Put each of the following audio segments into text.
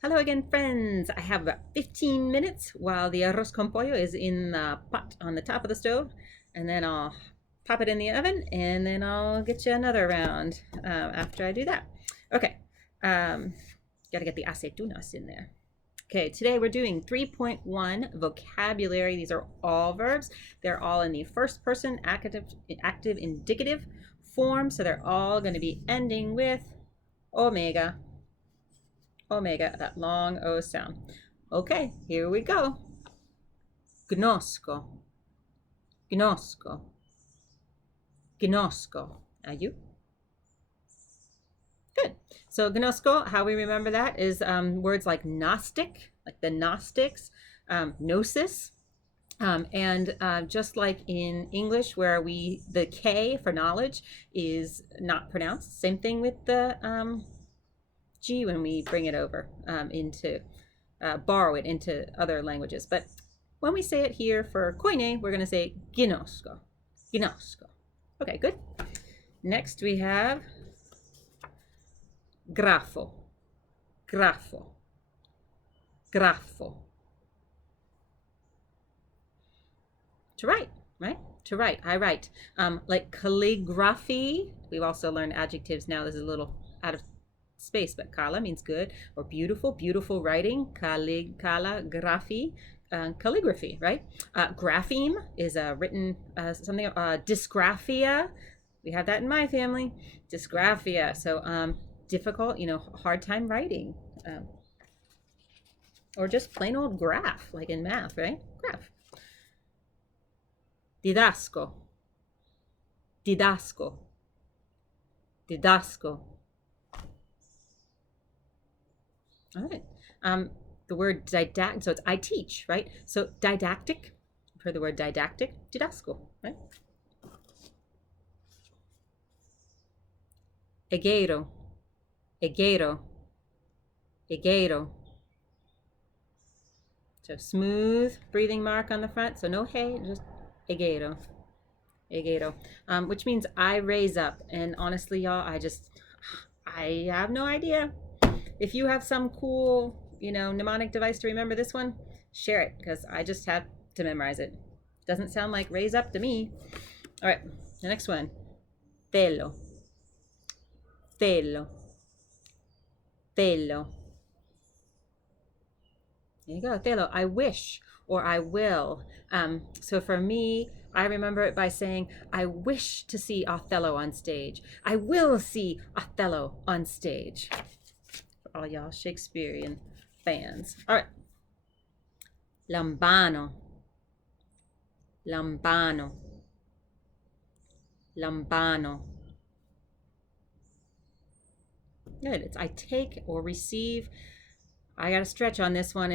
Hello again, friends. I have about 15 minutes while the arroz con pollo is in the pot on the top of the stove, and then I'll pop it in the oven, and then I'll get you another round after I do that. Okay, got to get the aceitunas in there. Okay, today we're doing 3.1 vocabulary. These are all verbs. They're all in the first person active indicative form, so they're all going to be ending with omega. Omega, that long O sound. Okay, here we go. Gnosco, gnosco, gnosco. Are you? Good. So gnosco, how we remember that is words like Gnostic, like the Gnostics, gnosis, and just like in English where the K for knowledge is not pronounced, same thing with the G when we bring it over into borrow it into other languages. But when we say it here for koine, we're going to say ginosko. Ginosko. Okay, good. Next we have grafo. Grafo. Grafo. To write, right? To write. I write. Like calligraphy. We've also learned adjectives now. This is a little out of space, but kala means good or beautiful. Beautiful writing. Calligraphy. Calligraphy, right? Grapheme is a written something. Dysgraphia, we have that in my family. Dysgraphia, so difficult, hard time writing, or just plain old graph, like in math, right? Graph. Didasco, didasco, didasco. All right. The word didactic, so it's I teach, right? So didactic, you've heard the word didactic, didasco, right? Egeiro, egeiro, egeiro. So smooth breathing mark on the front, so no hey, just egeiro, egeiro, which means I raise up. And honestly, y'all, I have no idea. If you have some cool, mnemonic device to remember this one, share it, because I just have to memorize it. Doesn't sound like raise up to me. All right, the next one. Telo. Telo. Telo. There you go, telo. I wish or I will. So for me, I remember it by saying, I wish to see Othello on stage. I will see Othello on stage. All y'all Shakespearean fans. All right. Lambano. Lambano. Lambano. Good. It's I take or receive. I got to stretch on this one.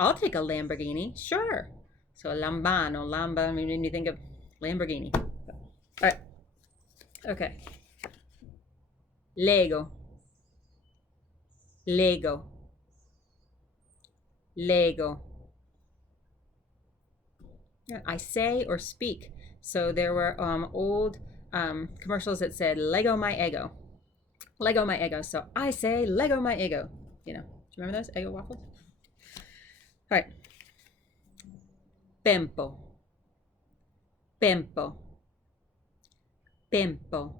I'll take a Lamborghini. Sure. So Lambano. Lamba made me think of Lamborghini. All right. Okay. Lego. Lego. Lego. Yeah, I say or speak. So there were old commercials that said Lego my ego. Lego my ego. So I say Lego my ego. Do you remember those Eggo waffles? All right. Tempo. Tempo. Tempo.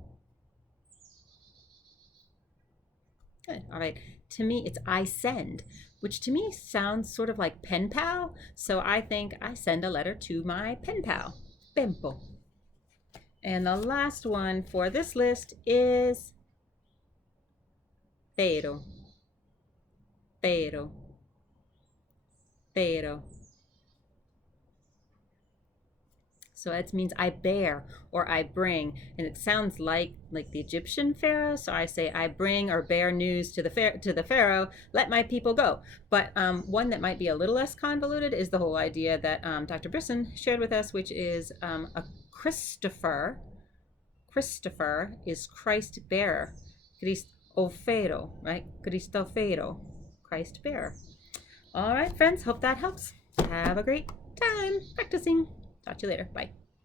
Good. All right. To me, it's I send, which to me sounds sort of like pen pal. So I think I send a letter to my pen pal. Tempo. And the last one for this list is pero. Pero. Pero. So it means I bear or I bring, and it sounds like the Egyptian pharaoh. So I say I bring or bear news to the pharaoh. Let my people go. But one that might be a little less convoluted is the whole idea that Dr. Brisson shared with us, which is a Christopher. Christopher is Christ bearer. Cristofero, right? Cristofero, Christ bearer. All right, friends. Hope that helps. Have a great time practicing. Talk to you later. Bye.